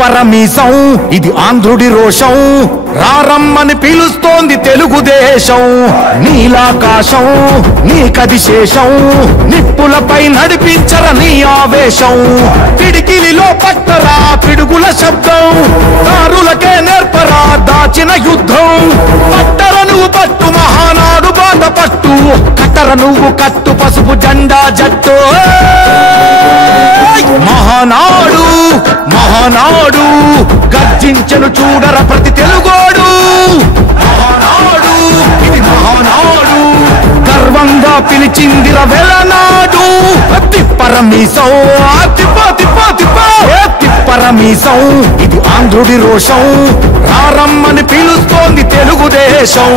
తిప్పరమీసం ఇది ఆంధ్రుడి రోషం రారమ్మని పిలుస్తోంది తెలుగుదేశం నీలాకాశం నీకది శేషం నిప్పులపై నడిపించర నీ ఆవేశం పిడికిలిలో పట్టరా పిడుగుల శబ్దం దారులకే నేర్పరా దాచిన యుద్ధం పట్టర నువ్వు పట్టు మహానాడు బాట పట్టు కట్టర నువ్వు కట్టు పసుపు జెండా జట్టు మహానాడు మహానాడు గర్జించను చూడర ప్రతి తెలుగోడు మహానాడు ఇది మహానాడు గర్వంగా పిలిచిందిర వెలనాడు తిప్పరమీసం తిప్పరమీసం ఇది ఆంధ్రుడి రోషం రారమ్మని పిలుస్తోంది తెలుగుదేశం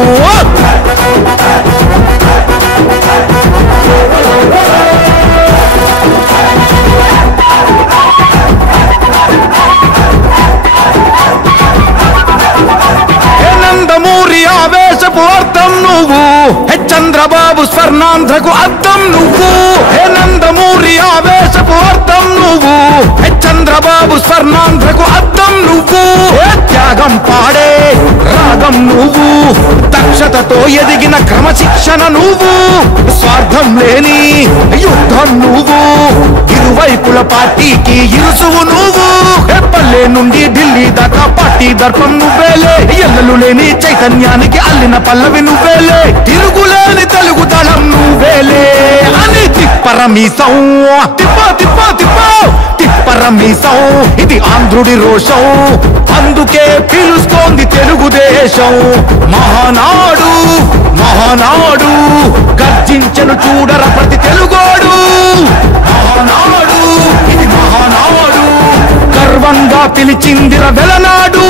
నందమూరి ఆవేశపు అర్థం నువ్వు చంద్రబాబు స్వర్ణాంధ్రకు అర్థం నువ్వు నందమూరి ఆవేశపు అర్థం నువ్వు చంద్రబాబు స్వర్ణాంధ్రకు అర్థం నువ్వు త్యాగం పాడే రాగం నువ్వు దక్షతతో ఎదిగిన క్రమశిక్షణ నువ్వు స్వార్థం లేని యుద్ధం నువ్వు ఇరువైపుల పార్టీకి ఇరుసువు నువ్వు పల్లె నుండి ఢిల్లీ దాకా పార్టీ దర్పం నువ్వేలే ఎల్లలు లేని చైతన్యానికి అల్లిన పల్లవి నువ్వేలే తిరుగులేని తెలుగు దళం నువ్వేలే అని తిప్పరమీసం తిప్పరమీసం ఇది ఆంధ్రుడి రోషం అందుకే పిలుస్తోంది తెలుగుదేశం మహానాడు మహానాడు గర్జించను చూడర ప్రతి తెలుగోడు మహానాడు ఇది మహానాడు గర్వంగా పిలిచిందిర వెలనాడు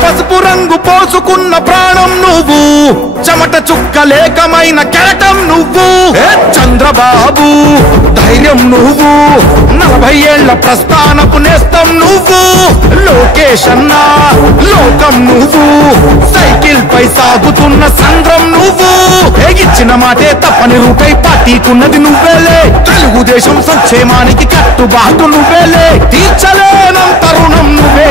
పసుపు రంగు పోసుకున్న ప్రాణం నువ్వు చెమట చుక్కలేకమైన కెరటం నువ్వు చంద్రబాబు ధైర్యం నువ్వు 40 ఏళ్ల ప్రస్థానపు నేస్తం నువ్వు లోకేష్ అన్నా లోకం నువ్వు సైకిల్ పై సాగుతున్న సంద్రం నువ్వు ఇచ్చిన మాటే తప్పని రూపై పార్టీకున్నది నువ్వేలే తెలుగుదేశం సంక్షేమానికి కట్టుబాటు నువ్వేలే తీర్చలేనంత రుణం నువ్వే